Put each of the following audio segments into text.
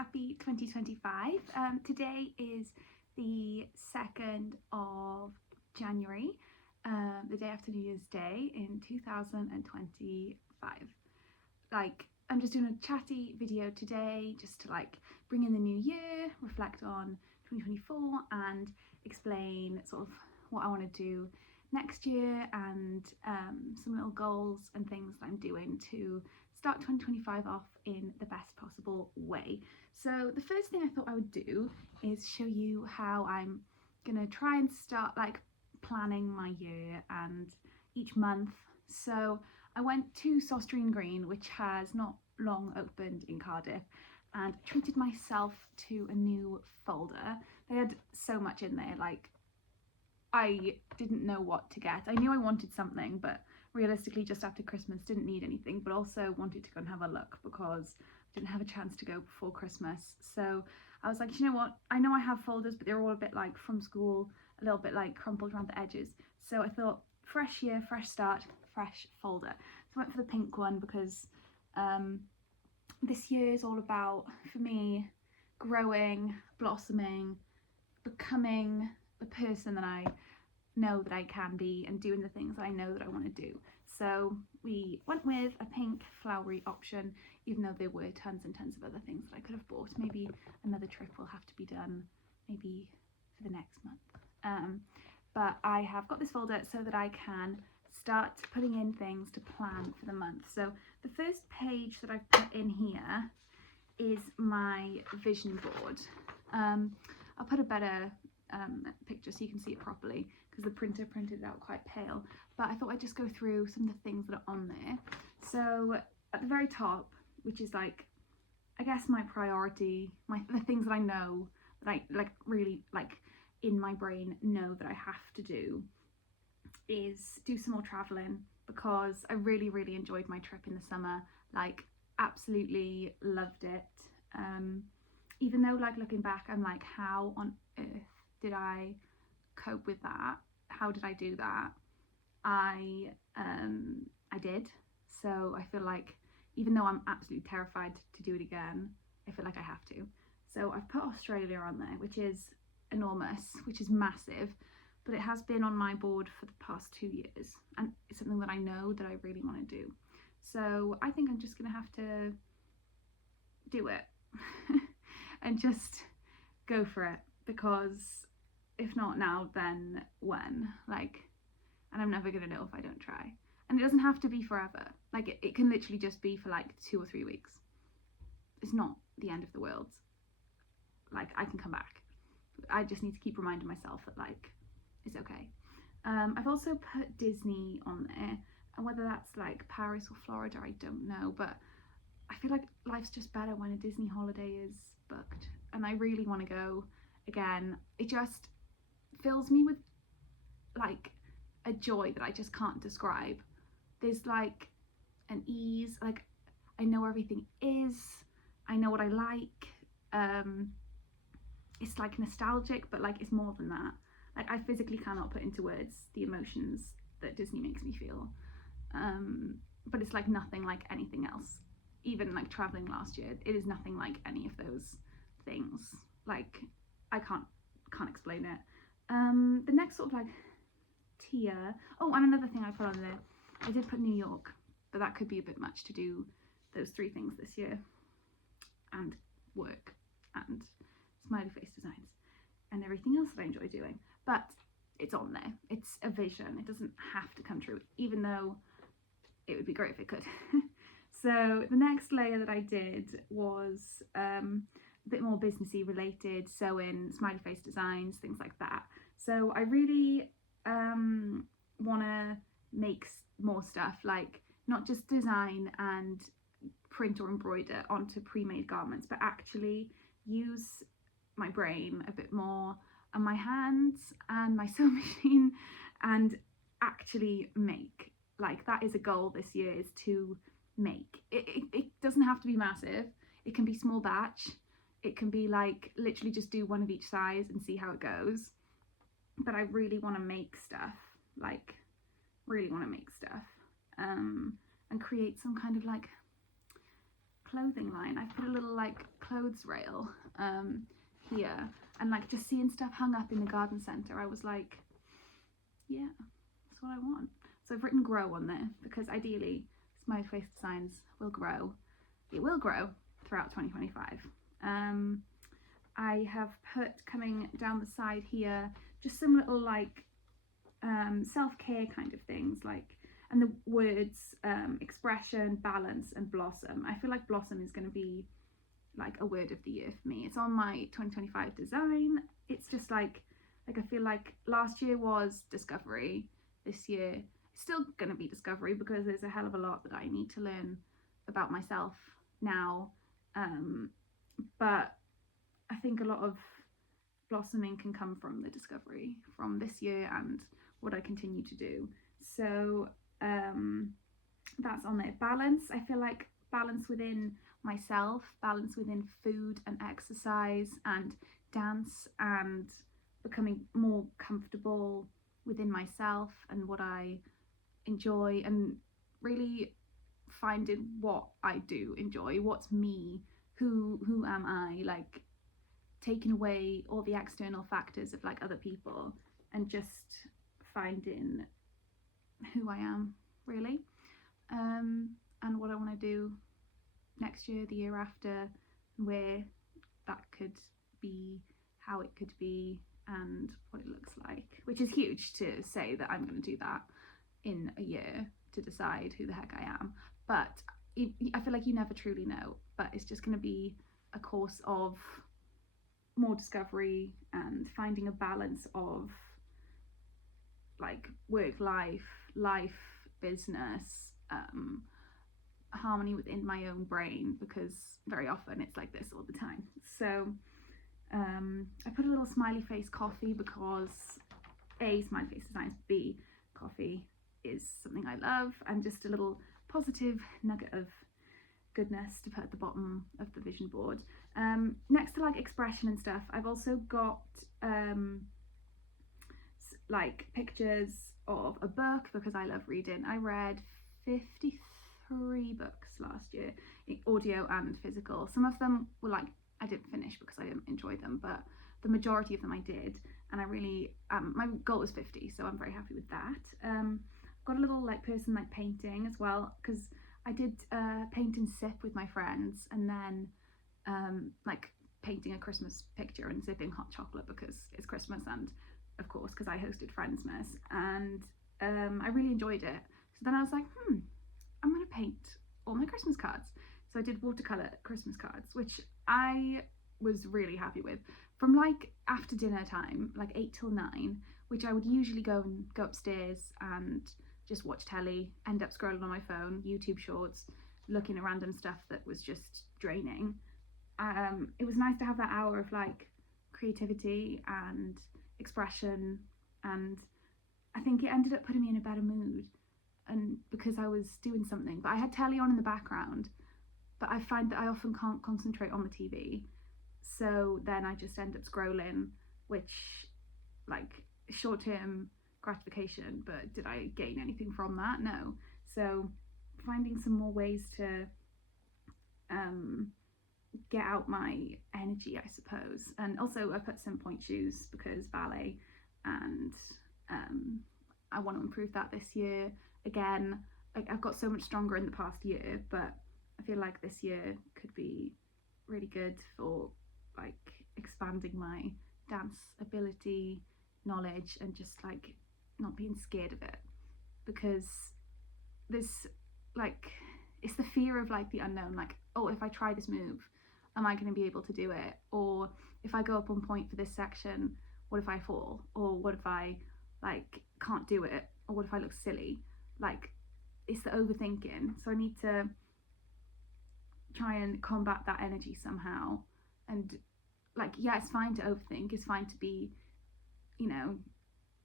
happy 2025. Today is the 2nd of January, the day after New Year's Day in 2025. I'm just doing a chatty video today just to bring in the new year, reflect on 2024 and explain sort of what I want to do next year and some little goals and things that I'm doing to start 2025 off in the best possible way. So the first thing I thought I would do is show you how I'm gonna try and start planning my year and each month. So I went to Sauce Green, which has not long opened in Cardiff, and treated myself to a new folder. They had so much in there, I didn't know what to get. I knew I wanted something, but realistically just after Christmas didn't need anything, but also wanted to go and have a look because I didn't have a chance to go before Christmas. So I was like, you know what, I know I have folders, but they're all a bit from school, a little bit crumpled around the edges. So I thought, fresh year, fresh start, fresh folder. So I went for the pink one because this year is all about, for me, growing, blossoming, becoming the person that I know that I can be and doing the things that I know that I want to do. So we went with a pink flowery option, even though there were tons and tons of other things that I could have bought. Maybe another trip will have to be done maybe for the next month. But I have got this folder so that I can start putting in things to plan for the month. So the first page that I've put in here is my vision board. I'll put a better picture so you can see it properly because the printer printed it out quite pale, but I thought I'd just go through some of the things that are on there. So at the very top, which is I guess my priority, the things that I know that I really in my brain know that I have to do, is do some more traveling, because I really enjoyed my trip in the summer. Absolutely loved it. Even though looking back I'm how on earth did I cope with that? How did I do that? I did. So I feel even though I'm absolutely terrified to do it again, I feel I have to. So I've put Australia on there, which is enormous, which is massive, but it has been on my board for the past 2 years and it's something that I know that I really want to do. So I think I'm just gonna have to do it and just go for it, because if not now, then when? And I'm never gonna know if I don't try. And it doesn't have to be forever. It can literally just be for 2 or 3 weeks. It's not the end of the world. I can come back. I just need to keep reminding myself that it's okay. I've also put Disney on there, and whether that's Paris or Florida, I don't know, but I feel life's just better when a Disney holiday is booked, and I really want to go again. It just fills me with a joy that I just can't describe. There's an ease, I know everything is, I know what I like. It's nostalgic, but it's more than that. I physically cannot put into words the emotions that Disney makes me feel. But it's nothing like anything else. Even traveling last year, it is nothing like any of those things. I can't explain it. The next sort of tier. Oh, and another thing I put on there, I did put New York, but that could be a bit much to do those 3 things this year, and work and smiley face designs and everything else that I enjoy doing. But it's on there. It's a vision. It doesn't have to come true, even though it would be great if it could. So the next layer that I did was a bit more businessy related, sewing, smiley face designs, things like that. So I really want to make more stuff, not just design and print or embroider onto pre-made garments, but actually use my brain a bit more and my hands and my sewing machine and actually make. That is a goal this year, is to make. It doesn't have to be massive. It can be small batch. It can be literally just do one of each size and see how it goes. But I really want to make stuff, really want to make stuff, and create some kind of clothing line. I've put a little like clothes rail here, and like just seeing stuff hung up in the garden centre, I was like, yeah, that's what I want. So I've written grow on there because ideally smiley face designs will grow. It will grow throughout 2025. I have put, coming down the side here, just some little like self-care kind of things, like, and the words expression, balance and blossom. I feel like blossom is going to be like a word of the year for me. It's on my 2025 design. It's just like I feel like last year was discovery. This year it's still going to be discovery because there's a hell of a lot that I need to learn about myself now, but I think a lot of blossoming can come from the discovery from this year and what I continue to do. So that's on there. Balance, I feel like balance within myself, balance within food and exercise and dance, and becoming more comfortable within myself and what I enjoy, and really finding what I do enjoy, what's me, who am I, like taking away all the external factors of like other people and just finding who I am really, and what I want to do next year, the year after, where that could be, how it could be, and what it looks like, which is huge to say that I'm going to do that in a year to decide who the heck I am. But I feel like you never truly know, but it's just going to be a course of more discovery and finding a balance of like work life, business, harmony within my own brain, because very often it's like this all the time. So I put a little smiley face coffee because A, smiley face designs, B, coffee is something I love, and just a little positive nugget of goodness to put at the bottom of the vision board. Next to like expression and stuff, I've also got like pictures of a book because I love reading. I read 53 books last year, audio and physical. Some of them were like I didn't finish because I didn't enjoy them, but the majority of them I did, and I really my goal was 50, so I'm very happy with that. Got a little like person like painting as well, because I did paint and sip with my friends, and then like painting a Christmas picture and sipping hot chocolate because it's Christmas, and of course because I hosted Friendsmas, and I really enjoyed it. So then I was like, I'm gonna paint all my Christmas cards. So I did watercolor Christmas cards, which I was really happy with. From like after dinner time, like 8 till 9, which I would usually go upstairs and just watch telly, end up scrolling on my phone, YouTube shorts, looking at random stuff that was just draining. It was nice to have that hour of like creativity and expression, and I think it ended up putting me in a better mood, and because I was doing something, but I had telly on in the background, but I find that I often can't concentrate on the TV, so then I just end up scrolling, which like short-term gratification, but did I gain anything from that? No. So finding some more ways to get out my energy, I suppose. And also I put some point shoes because ballet, and I want to improve that this year again. Like I've got so much stronger in the past year, but I feel like this year could be really good for like expanding my dance ability, knowledge, and just like not being scared of it, because there's like, it's the fear of like the unknown, like, oh, if I try this move, am I going to be able to do it? Or if I go up on point for this section, what if I fall? Or what if I like can't do it? Or what if I look silly? Like, it's the overthinking. So I need to try and combat that energy somehow. And like, yeah, it's fine to overthink, it's fine to be, you know,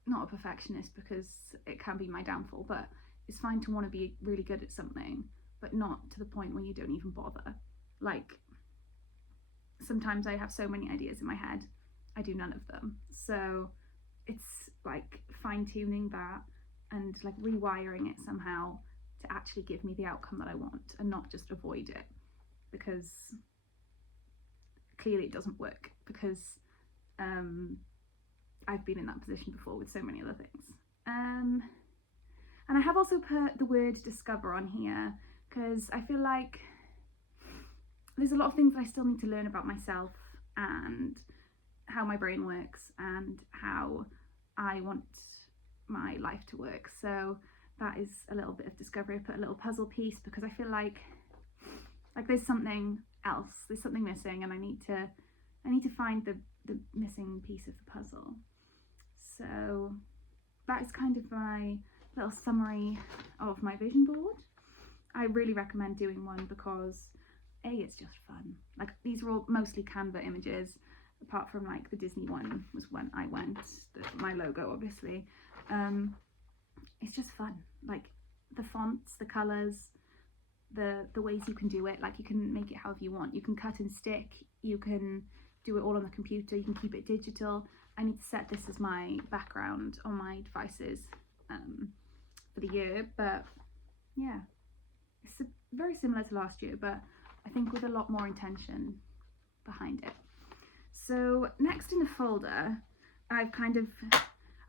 not a perfectionist, because it can be my downfall, but it's fine to want to be really good at something, but not to the point when you don't even bother. Like sometimes I have so many ideas in my head, I do none of them. So it's like fine-tuning that and like rewiring it somehow to actually give me the outcome that I want and not just avoid it. because clearly it doesn't work, because I've been in that position before with so many other things. And I have also put the word discover on here because I feel like there's a lot of things that I still need to learn about myself and how my brain works and how I want my life to work. So that is a little bit of discovery. I put a little puzzle piece because I feel like there's something else, there's something missing, and I need to find the missing piece of the puzzle. So that is kind of my little summary of my vision board. I really recommend doing one because A, it's just fun. Like, these are all mostly Canva images, apart from like the Disney one was when I went, my logo obviously. It's just fun, like the fonts, the colours, the ways you can do it. Like, you can make it however you want. You can cut and stick, you can do it all on the computer, you can keep it digital. I need to set this as my background on my devices for the year, but yeah, it's very similar to last year, but I think with a lot more intention behind it. So next in the folder, I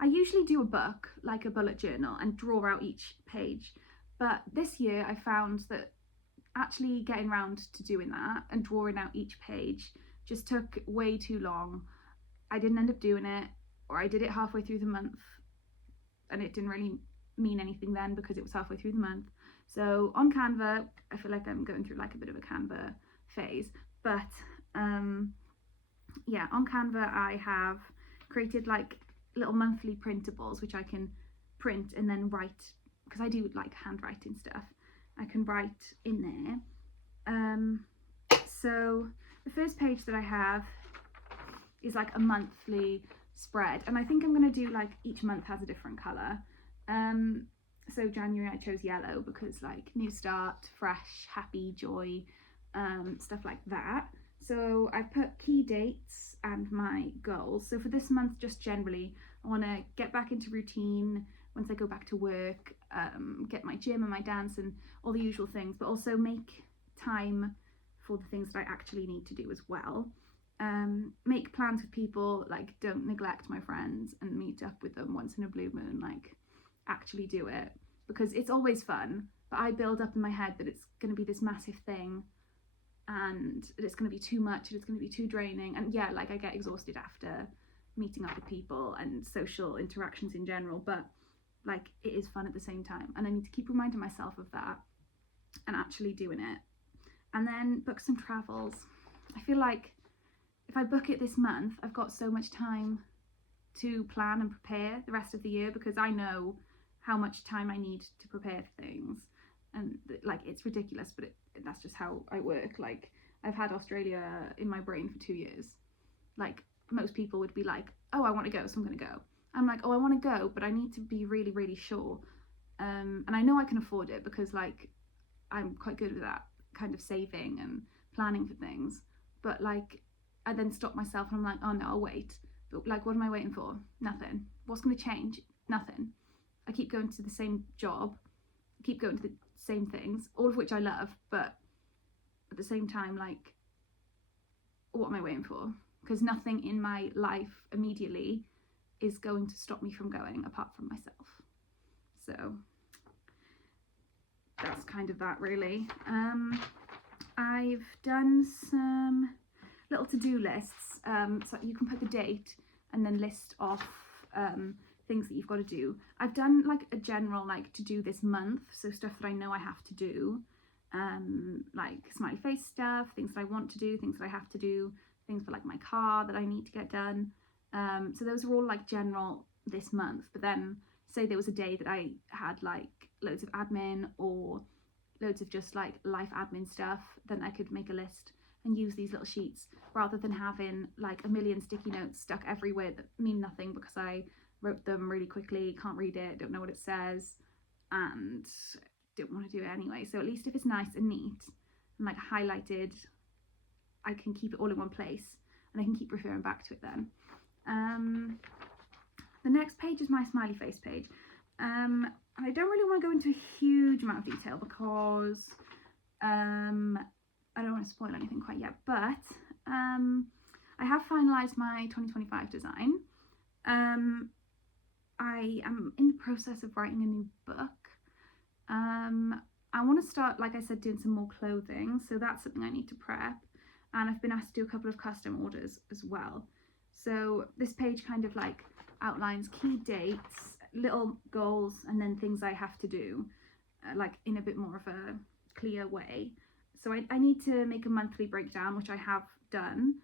usually do a book, like a bullet journal, and draw out each page. But this year I found that actually getting around to doing that and drawing out each page just took way too long. I didn't end up doing it, or I did it halfway through the month, and it didn't really mean anything then because it was halfway through the month. So on Canva, I feel like I'm going through like a bit of a Canva phase, but yeah, on Canva I have created like little monthly printables which I can print and then write, because I do like handwriting stuff, I can write in there. So the first page that I have is like a monthly spread, and I think I'm going to do like each month has a different colour. So January I chose yellow because like new start, fresh, happy, joy, stuff like that. So I've put key dates and my goals. So for this month, just generally, I want to get back into routine once I go back to work, get my gym and my dance and all the usual things, but also make time for the things that I actually need to do as well. Make plans with people, like don't neglect my friends and meet up with them once in a blue moon, like actually do it, because it's always fun, but I build up in my head that it's going to be this massive thing and it's going to be too much and it's going to be too draining, and yeah, like I get exhausted after meeting up with people and social interactions in general, but like it is fun at the same time, and I need to keep reminding myself of that and actually doing it. And then book some travels. I feel like if I book it this month, I've got so much time to plan and prepare the rest of the year, because I know how much time I need to prepare for things, and like it's ridiculous, but that's just how I work. Like, I've had Australia in my brain for 2 years. Like, most people would be like, oh, I want to go, so I'm gonna go. I'm like, oh, I want to go, but I need to be really, really sure, and I know I can afford it because like I'm quite good with that kind of saving and planning for things. But like, I then stop myself and I'm like, oh no, I'll wait. But like, what am I waiting for? Nothing. What's going to change? Nothing. I keep going to the same job, I keep going to the same things, all of which I love, but at the same time, like, what am I waiting for? Because nothing in my life immediately is going to stop me from going apart from myself. So that's kind of that, really. I've done some little to-do lists, so you can put the date and then list off things that you've got to do. I've done like a general like to do this month, so stuff that I know I have to do, like smiley face stuff, things that I want to do, things that I have to do, things for like my car that I need to get done. So those are all like general this month, but then say there was a day that I had like loads of admin or loads of just like life admin stuff, then I could make a list and use these little sheets rather than having like a million sticky notes stuck everywhere that mean nothing because I wrote them really quickly, can't read it, don't know what it says, and don't want to do it anyway. So at least if it's nice and neat and like highlighted, I can keep it all in one place and I can keep referring back to it then. The next page is my smiley face page. I don't really want to go into a huge amount of detail because I don't want to spoil anything quite yet, but I have finalised my 2025 design. I am in the process of writing a new book. I want to start, like I said, doing some more clothing, so that's something I need to prep, and I've been asked to do a couple of custom orders as well. So this page kind of like outlines key dates, little goals, and then things I have to do, like in a bit more of a clear way. So I need to make a monthly breakdown, which I have done,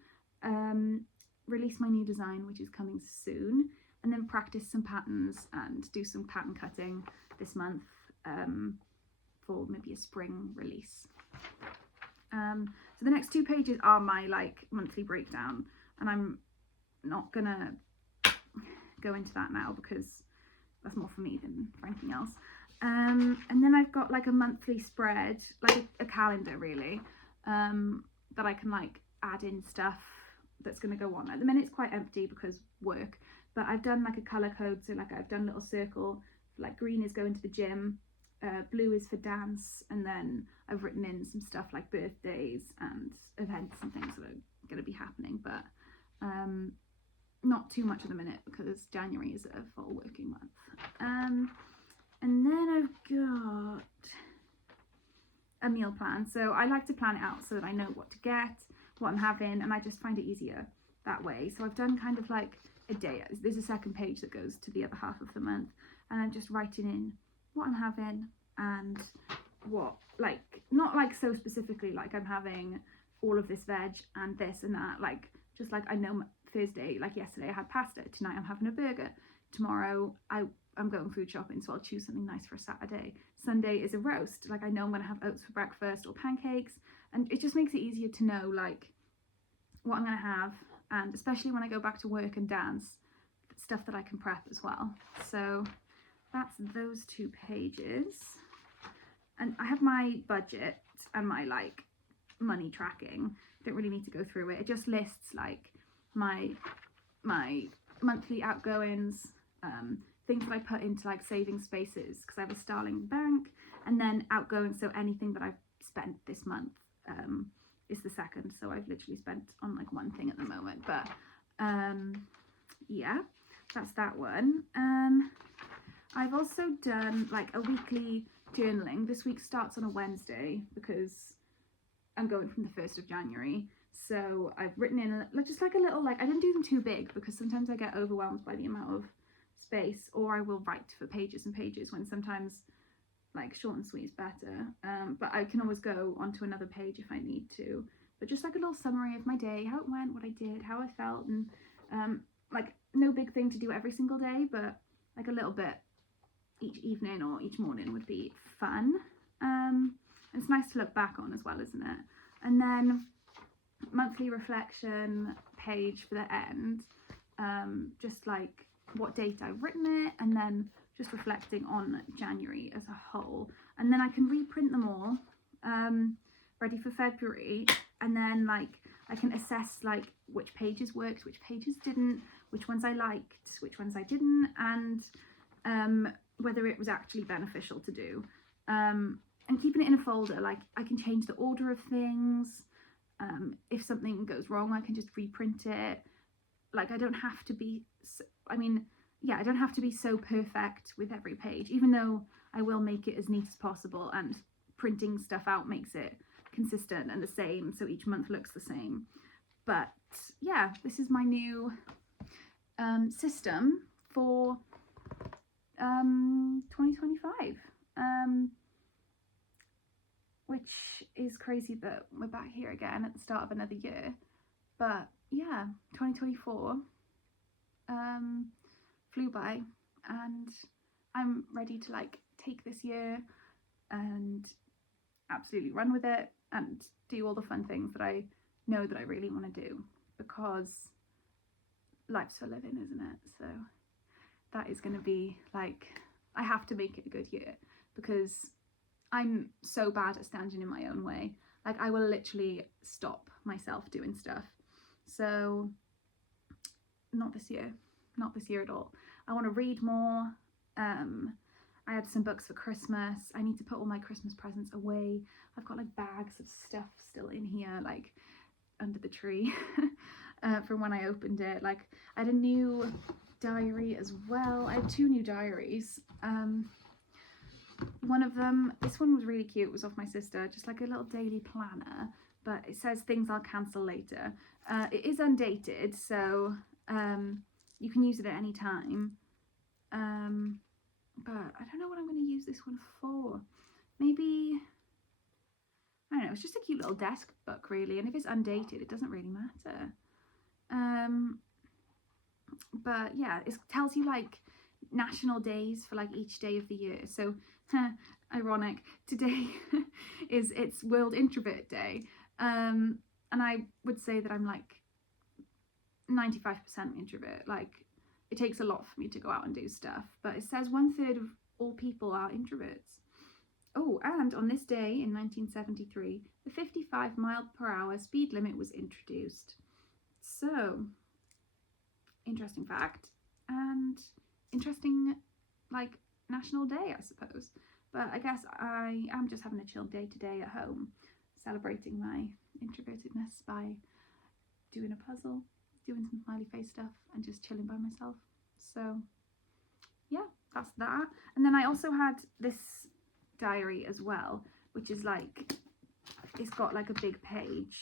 release my new design, which is coming soon, and then practice some patterns and do some pattern cutting this month for maybe a spring release. So the next 2 pages are my like monthly breakdown, and I'm not gonna go into that now because that's more for me than for anything else. And then I've got like a monthly spread, like a calendar really, that I can like add in stuff that's going to go on. At the minute it's quite empty because work, but I've done like a colour code, so like I've done a little circle, like green is going to the gym, blue is for dance, and then I've written in some stuff like birthdays and events and things that are going to be happening, but not too much at the minute because January is a full working month. And then I've got a meal plan. So I like to plan it out so that I know what to get, what I'm having, and I just find it easier that way. So I've done kind of like a day. There's a second page that goes to the other half of the month, and I'm just writing in what I'm having and what, like, not like so specifically like I'm having all of this veg and this and that, like just like I know Thursday, like yesterday I had pasta, tonight I'm having a burger, tomorrow I'm going food shopping, so I'll choose something nice for a Saturday. Sunday is a roast, like I know I'm going to have oats for breakfast or pancakes, and it just makes it easier to know like what I'm going to have, and especially when I go back to work and dance, stuff that I can prep as well. So that's those 2 pages, and I have my budget and my like money tracking. Don't really need to go through it. It just lists like my monthly outgoings, things that I put into like saving spaces because I have a Starling bank, and then outgoing, so anything that I've spent this month is the second. So I've literally spent on like one thing at the moment, but yeah, that's that one. I've also done like a weekly journaling. This week starts on a Wednesday because I'm going from the 1st of January. So I've written in just like a little, like I didn't do them too big because sometimes I get overwhelmed by the amount of space, or I will write for pages and pages when sometimes like short and sweet is better. But I can always go onto another page if I need to. But just like a little summary of my day, how it went, what I did, how I felt, and like no big thing to do every single day, but like a little bit each evening or each morning would be fun. It's nice to look back on as well, isn't it? And then monthly reflection page for the end, just like what date I've written it, and then just reflecting on January as a whole, and then I can reprint them all ready for February, and then like I can assess like which pages worked, which pages didn't, which ones I liked, which ones I didn't, and whether it was actually beneficial to do, and keeping it in a folder. Like I can change the order of things. If something goes wrong, I can just reprint it. Like I don't have to be, I don't have to be so perfect with every page, even though I will make it as neat as possible, and printing stuff out makes it consistent and the same, so each month looks the same. But yeah, this is my new system for 2025. Which is crazy that we're back here again at the start of another year. But yeah, 2024 flew by, and I'm ready to like take this year and absolutely run with it and do all the fun things that I know that I really want to do, because life's for living, isn't it? So that is going to be like, I have to make it a good year, because I'm so bad at standing in my own way. Like I will literally stop myself doing stuff. So not this year at all. I want to read more. I had some books for Christmas. I need to put all my Christmas presents away. I've got like bags of stuff still in here, like under the tree from when I opened it. Like I had a new diary as well. I had 2 new diaries. One of them, this one was really cute, it was off my sister, just like a little daily planner, but it says things I'll cancel later. It is undated, so you can use it at any time. But I don't know what I'm going to use this one for. Maybe, I don't know, it's just a cute little desk book really, and if it's undated it doesn't really matter. But yeah, it tells you like national days for like each day of the year. So ironic, today it's World Introvert Day, and I would say that I'm like 95% introvert. Like it takes a lot for me to go out and do stuff, but it says 1/3 of all people are introverts. Oh, and on this day in 1973, the 55-mile-per-hour speed limit was introduced. So, interesting fact, and interesting, like, national day, I suppose. But I guess I am just having a chill day today at home, celebrating my introvertedness by doing a puzzle, doing some smiley face stuff, and just chilling by myself. So, yeah, that's that. And then I also had this diary as well, which is like, it's got like a big page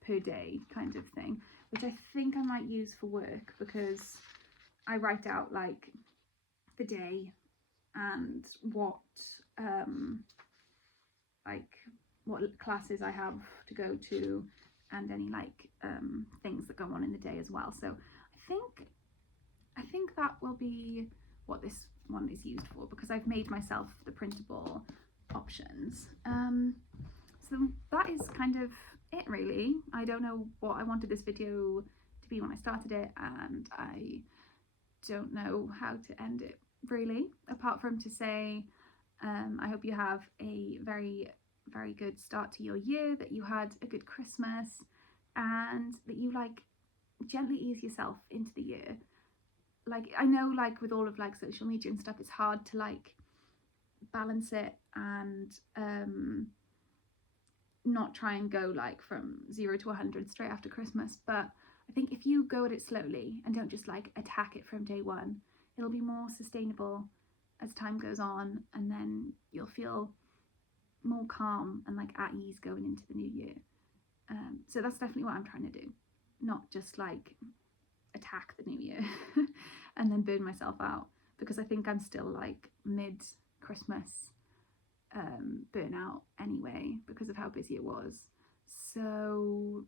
per day kind of thing, which I think I might use for work, because I write out like the day and what classes I have to go to, and any like things that go on in the day as well. So I think that will be what this one is used for, because I've made myself the printable options. So that is kind of it really. I don't know what I wanted this video to be when I started it, and I don't know how to end it really, apart from to say I hope you have a very, very good start to your year, that you had a good Christmas, and that you like gently ease yourself into the year. Like I know, like with all of like social media and stuff, it's hard to like balance it and not try and go like from 0 to 100 straight after Christmas. But I think if you go at it slowly and don't just like attack it from day one, it'll be more sustainable as time goes on, and then you'll feel more calm and like at ease going into the new year. So that's definitely what I'm trying to do, not just like attack the new year and then burn myself out, because I think I'm still like mid Christmas burnout anyway because of how busy it was. So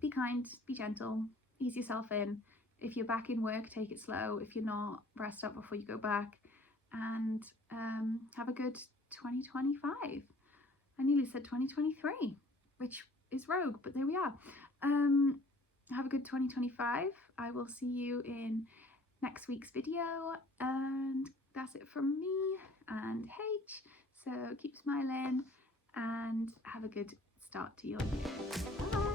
be kind, be gentle, ease yourself in. If you're back in work, take it slow. If you're not, rest up before you go back, and have a good 2025. I nearly said 2023, which is rogue, but there we are. Have a good 2025. I will see you in next week's video, and that's it from me and H. So keep smiling and have a good start to your year. Bye.